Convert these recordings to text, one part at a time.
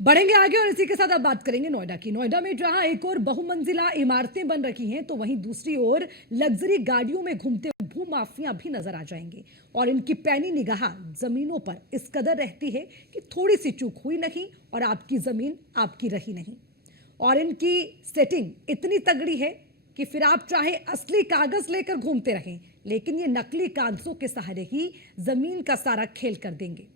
बढ़ेंगे आगे और इसी के साथ अब बात करेंगे नोएडा की। नोएडा में जहां एक और बहुमंजिला इमारतें बन रही हैं, तो वहीं दूसरी ओर लग्जरी गाड़ियों में घूमते भूमाफिया भी नजर आ जाएंगे। और इनकी पैनी निगाह जमीनों पर इस कदर रहती है कि थोड़ी सी चूक हुई नहीं और आपकी जमीन आपकी रही नहीं। और इनकी सेटिंग इतनी तगड़ी है कि फिर आप चाहे असली कागज लेकर घूमते रहें, लेकिन ये नकली कागजों के सहारे ही जमीन का सारा खेल कर देंगे।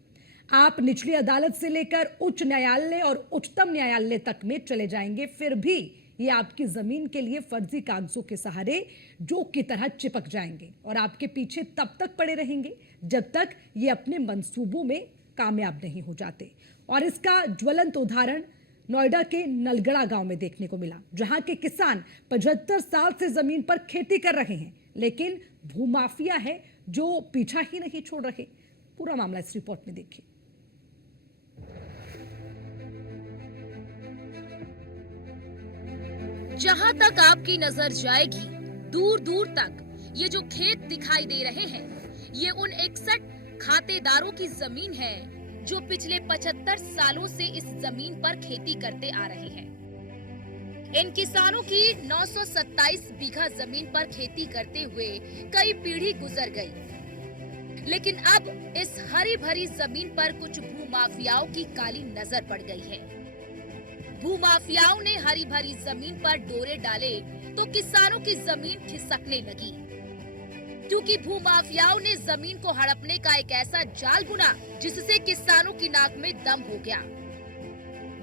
आप निचली अदालत से लेकर उच्च न्यायालय और उच्चतम न्यायालय तक में चले जाएंगे, फिर भी ये आपकी जमीन के लिए फर्जी कागजों के सहारे जोक की तरह चिपक जाएंगे और आपके पीछे तब तक पड़े रहेंगे जब तक ये अपने मंसूबों में कामयाब नहीं हो जाते। और इसका ज्वलंत उदाहरण नोएडा के नलगड़ा गांव में देखने को मिला, जहां के किसान 75 साल से जमीन पर खेती कर रहे हैं, लेकिन भूमाफिया है जो पीछा ही नहीं छोड़ रहे। पूरा मामला इस रिपोर्ट में देखिए। जहां तक आपकी नजर जाएगी, दूर दूर तक ये जो खेत दिखाई दे रहे हैं, ये उन 61 खातेदारों की जमीन है जो पिछले 75 सालों से इस जमीन पर खेती करते आ रहे हैं। इन किसानों की 927 बीघा जमीन पर खेती करते हुए कई पीढ़ी गुजर गई, लेकिन अब इस हरी भरी जमीन पर कुछ भूमाफियाओं की काली नजर पड़ गई है। भूमाफियाओं ने हरी भरी जमीन पर डोरे डाले तो किसानों की जमीन खिसकने लगी, क्योंकि भूमाफियाओं ने जमीन को हड़पने का एक ऐसा जाल बुना जिससे किसानों की नाक में दम हो गया।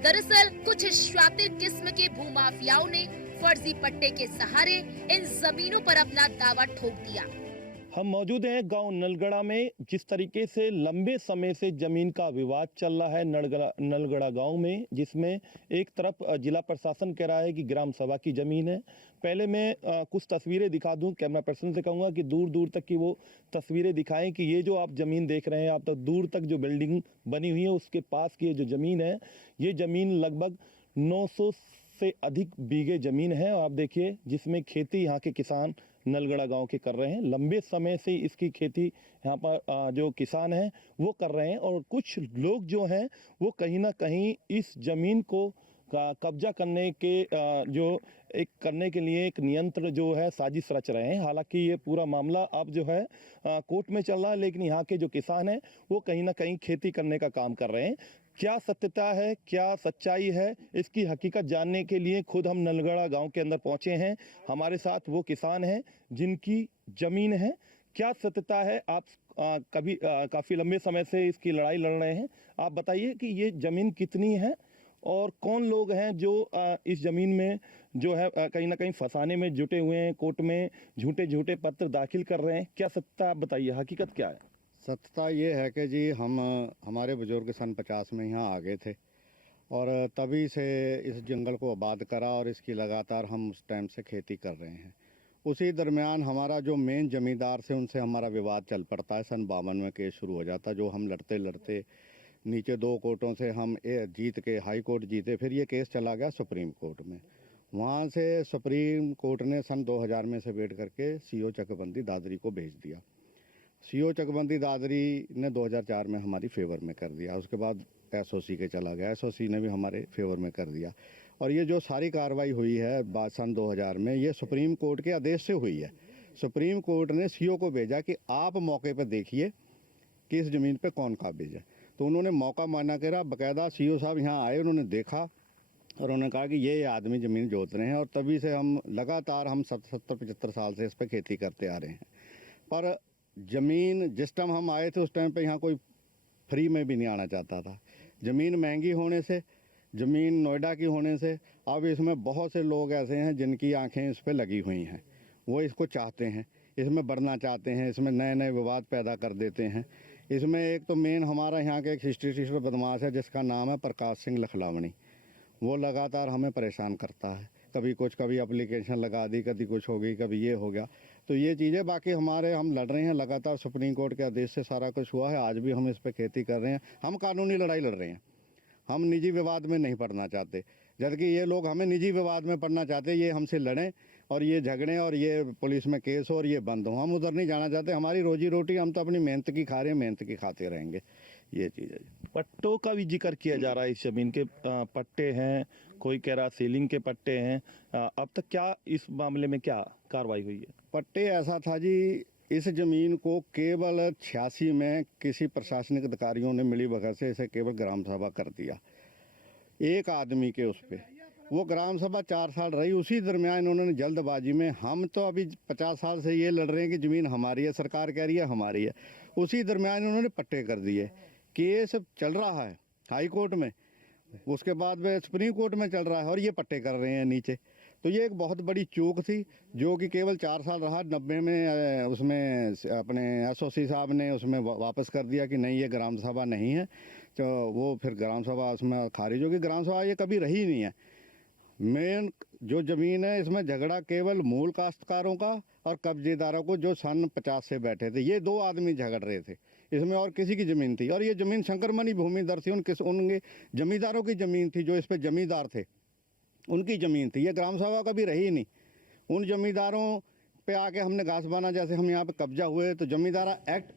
दरअसल कुछ शातिर किस्म के भूमाफियाओं ने फर्जी पट्टे के सहारे इन जमीनों पर अपना दावा ठोक दिया। हम मौजूद हैं गांव नलगड़ा में। जिस तरीके से लंबे समय से जमीन का विवाद चल रहा है नलगड़ा गांव में, जिसमें एक तरफ जिला प्रशासन कह रहा है कि ग्राम सभा की जमीन है। पहले मैं कुछ तस्वीरें दिखा दूं, कैमरा पर्सन से कहूंगा कि दूर दूर तक की वो तस्वीरें दिखाएं कि ये जो आप जमीन देख रहे हैं, आप तक दूर तक जो बिल्डिंग बनी हुई है उसके पास की जो जमीन है, ये जमीन लगभग 900 से अधिक बीघे जमीन है। आप देखिए, जिसमें खेती यहाँ के किसान नलगड़ा गांव के कर रहे हैं। लंबे समय से इसकी खेती यहाँ पर जो किसान हैं वो कर रहे हैं, और कुछ लोग जो हैं वो कहीं ना कहीं इस जमीन को कब्जा करने के करने के लिए एक नियंत्रण जो है साजिश रच रहे हैं। हालांकि ये पूरा मामला अब जो है कोर्ट में चल रहा है, लेकिन यहाँ के जो किसान हैं वो कहीं ना कहीं खेती करने का काम कर रहे हैं। क्या सत्यता है, क्या सच्चाई है, इसकी हकीकत जानने के लिए खुद हम नलगड़ा गांव के अंदर पहुंचे हैं। हमारे साथ वो किसान हैं जिनकी जमीन है। क्या सत्यता है, आप काफ़ी लंबे समय से इसकी लड़ाई लड़ रहे हैं। आप बताइए कि ये ज़मीन कितनी है और कौन लोग हैं जो इस ज़मीन में जो है कहीं ना कहीं फंसाने में जुटे हुए हैं, कोर्ट में झूठे झूठे पत्र दाखिल कर रहे हैं। क्या सत्यता, आप बताइए, हकीकत क्या है? सत्यता ये है कि जी हमारे बुजुर्ग सन 50 में यहाँ आ गए थे और तभी से इस जंगल को आबाद करा और इसकी लगातार हम उस टाइम से खेती कर रहे हैं। उसी दरमियान हमारा जो मेन ज़मींदार से उनसे हमारा विवाद चल पड़ता है। सन 52 में केस शुरू हो जाता, जो हम लड़ते लड़ते नीचे 2 कोर्टों से हम जीत के हाई कोर्ट जीते। फिर ये केस चला गया सुप्रीम कोर्ट में। वहाँ से सुप्रीम कोर्ट ने सन 2000 में से वेट करके सीओ चकबंदी दादरी को भेज दिया। सीओ चकबंदी दादरी ने 2004 में हमारी फेवर में कर दिया। उसके बाद एसओसी के चला गया, एसओसी ने भी हमारे फेवर में कर दिया। और ये जो सारी कार्रवाई हुई है सन 2000 में, ये सुप्रीम कोर्ट के आदेश से हुई है। सुप्रीम कोर्ट ने सीओ को भेजा कि आप मौके पर देखिए कि इस ज़मीन पे कौन काबिज है। तो उन्होंने मौका माना करा, बाकायदा सीओ साहब यहाँ आए, उन्होंने देखा और उन्होंने कहा कि ये आदमी ज़मीन जोत रहे हैं। और तभी से हम लगातार 70-75 साल से इस पर खेती करते आ रहे हैं। पर ज़मीन जिस टाइम हम आए थे उस टाइम पे यहाँ कोई फ्री में भी नहीं आना चाहता था। ज़मीन महंगी होने से, ज़मीन नोएडा की होने से अब इसमें बहुत से लोग ऐसे हैं जिनकी आंखें इस पर लगी हुई हैं। वो इसको चाहते हैं, इसमें बढ़ना चाहते हैं, इसमें नए नए विवाद पैदा कर देते हैं। इसमें एक तो मेन हमारा यहाँ का एक हिस्ट्री टीचर बदमाश है जिसका नाम है प्रकाश सिंह लखलावणी। वो लगातार हमें परेशान करता है, कभी एप्लीकेशन लगा दी, कभी कुछ हो गई, कभी ये हो गया। तो ये चीज़ें बाकी हम लड़ रहे हैं लगातार। सुप्रीम कोर्ट के आदेश से सारा कुछ हुआ है। आज भी हम इस पर खेती कर रहे हैं। हम कानूनी लड़ाई लड़ रहे हैं, हम निजी विवाद में नहीं पड़ना चाहते। जबकि ये लोग हमें निजी विवाद में पड़ना चाहते हैं, ये हमसे लड़ें और ये झगड़ें और ये पुलिस में केस हो और ये बंद हो। हम उधर नहीं जाना चाहते। हमारी रोजी रोटी, हम तो अपनी मेहनत की खा रहे हैं, मेहनत की खाते रहेंगे। ये चीज़ है जी। पट्टों का भी जिक्र किया जा रहा है, इस जमीन के पट्टे हैं, कोई कह रहा सीलिंग के पट्टे हैं। अब तक क्या इस मामले में क्या कार्रवाई हुई है? पट्टे ऐसा था जी, इस ज़मीन को केवल 86 में किसी प्रशासनिक अधिकारियों ने मिली भगत से इसे केवल ग्राम सभा कर दिया, एक आदमी के उस पर। वो ग्राम सभा 4 साल रही, उसी दरमियान उन्होंने जल्दबाजी में, हम तो अभी 50 साल से ये लड़ रहे हैं कि ज़मीन हमारी है, सरकार कह रही है हमारी है, उसी दरमियान उन्होंने पट्टे कर दिए। केस चल रहा है हाई कोर्ट में, उसके बाद में सुप्रीम कोर्ट में चल रहा है, और ये पट्टे कर रहे हैं नीचे। तो ये एक बहुत बड़ी चूक थी जो कि केवल 4 साल रहा। 90 में उसमें अपने एसओसी साहब ने उसमें वापस कर दिया कि नहीं ये ग्राम सभा नहीं है, तो वो फिर ग्राम सभा उसमें खारिज होगी। ग्राम सभा ये कभी रही नहीं है। मेन जो ज़मीन है इसमें झगड़ा केवल मूल काश्तकारों का और कब्जेदारों को जो सन 50 से बैठे थे, ये 2 आदमी झगड़ रहे थे इसमें, और किसी की ज़मीन थी। और ये ज़मीन शंकरमणि भूमिदर थी, उनके जमींदारों की ज़मीन थी, जो इस पर जमींदार थे उनकी ज़मीन थी। ये ग्राम सभा कभी रही नहीं। उन जमींदारों पे आके हमने घास बाना, जैसे हम यहाँ पे कब्जा हुए तो जमींदारा एक्ट